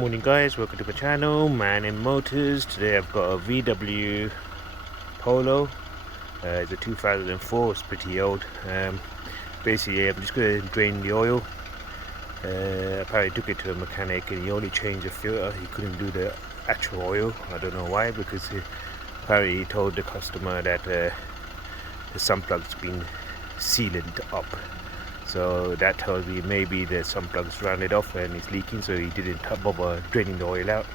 Morning guys, welcome to my channel, Man and Motors. Today I've got a VW Polo. It's a 2004, it's pretty old. Basically I'm just going to drain the oil. Apparently took it to a mechanic and he only changed the filter, he couldn't do the actual oil. I don't know why, because apparently he told the customer that the sump plug's been sealed up. So that tells me maybe the sump plug's rounded off and it's leaking, so he didn't bother draining the oil out.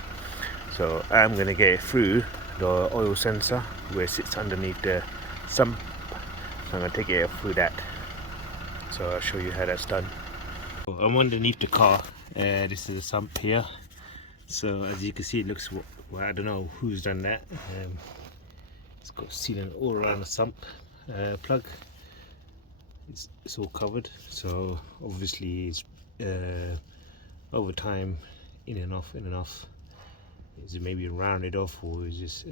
So I'm going to get it through the oil sensor where it sits underneath the sump. So I'm going to take it through that. So I'll show you how that's done. I'm underneath the car. This is the sump here. So as you can see, it looks, well, I don't know who's done that. It's got sealant all around the sump plug. It's all covered, so obviously it's over time in and off. Is it maybe rounded off, or is just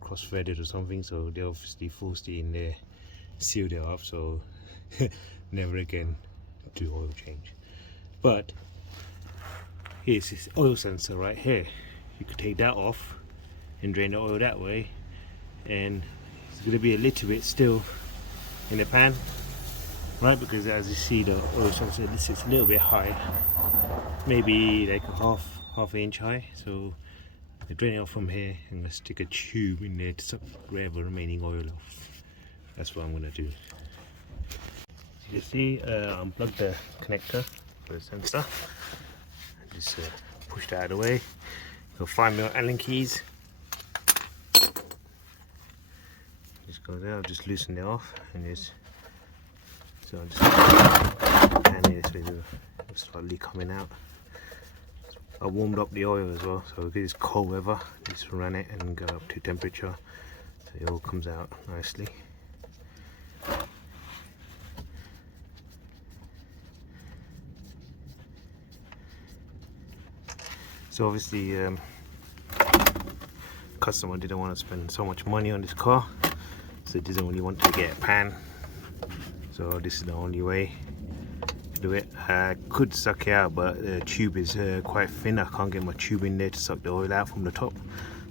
cross threaded or something? So they obviously forced it in there, sealed it up, so never again do oil change. But here's this oil sensor right here. You could take that off and drain the oil that way, and it's going to be a little bit still in the pan, right? Because as you see, the oil sensor, this is a little bit high, maybe like a half inch high. So I drain it off from here and let's stick a tube in there to suck whatever remaining oil off. That's what I'm going to do. As you can see, unplug the connector for the sensor and just push that out of the way. Got 5mm Allen keys. Just go there, I'll just loosen it off and just, so I'll just pan this way, it'll slowly coming out. I warmed up the oil as well, so if it's cold weather, just run it and go up to temperature, so it all comes out nicely. So obviously customer didn't want to spend so much money on this car, so he doesn't really want to get a pan. So this is the only way to do it. I could suck it out, but the tube is quite thin. I can't get my tube in there to suck the oil out from the top.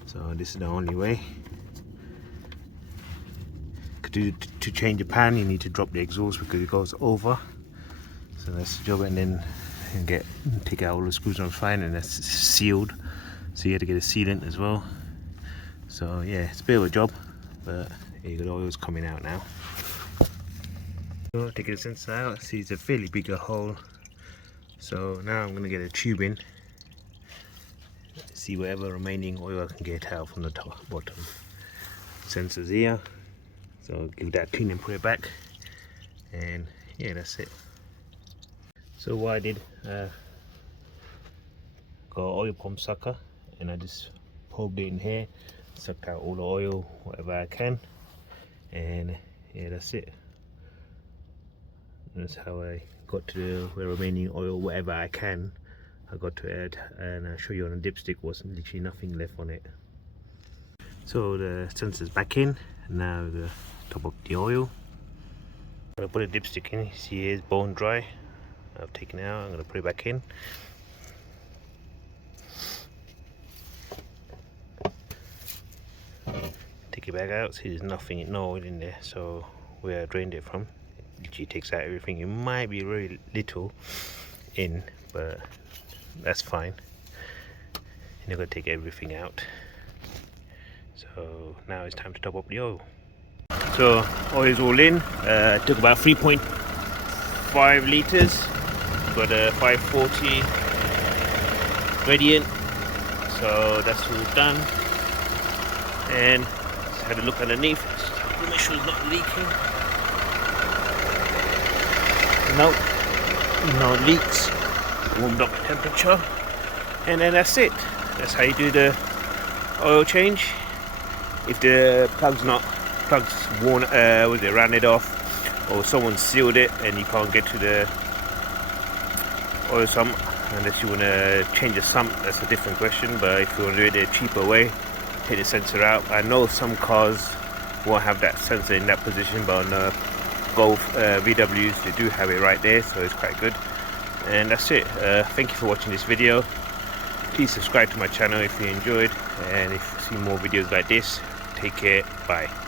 So this is the only way. To change the pan, you need to drop the exhaust because it goes over. So that's the job, and then take out all the screws on fine, and that's sealed. So you have to get a sealant as well. So yeah, it's a bit of a job, but here you go, the oil's coming out now. So taking the sensor out, see it's a fairly bigger hole. So now I'm going to get a tube in, see whatever remaining oil I can get out from the top, bottom. Sensor's here, so I'll give that a clean and put it back, and yeah, that's it. So what I did, got an oil pump sucker, and I just poked it in here, sucked out all the oil, whatever I can, and yeah, that's it. That's how I got to the remaining oil, whatever I can, I got to add, and I'll show you on the dipstick, wasn't literally nothing left on it. So the sensor's back in, now the top up the oil. I'm going to put a dipstick in, see here's bone dry. I've taken it out, I'm going to put it back in. Take it back out, see there's nothing, no oil in there, so where I drained it from, it literally takes out everything. It might be very little in, but that's fine. And you're going to take everything out. So now it's time to top up the oil. So oil is all in, took about 3.5 litres. Got a 540 gradient, so that's all done. And just had a look underneath, to make sure it's not leaking. No leaks. Warmed up the temperature, and then that's it. That's how you do the oil change. If the plug's worn, was it rounded off, or someone sealed it and you can't get to the oil sump, unless you want to change the sump, that's a different question. But if you want to do it a cheaper way, take the sensor out. I know some cars won't have that sensor in that position, but on the Golf VWs they do have it right there, so it's quite good. And that's it. Thank you for watching this video. Please subscribe to my channel if you enjoyed, and if you see more videos like this. Take care, bye.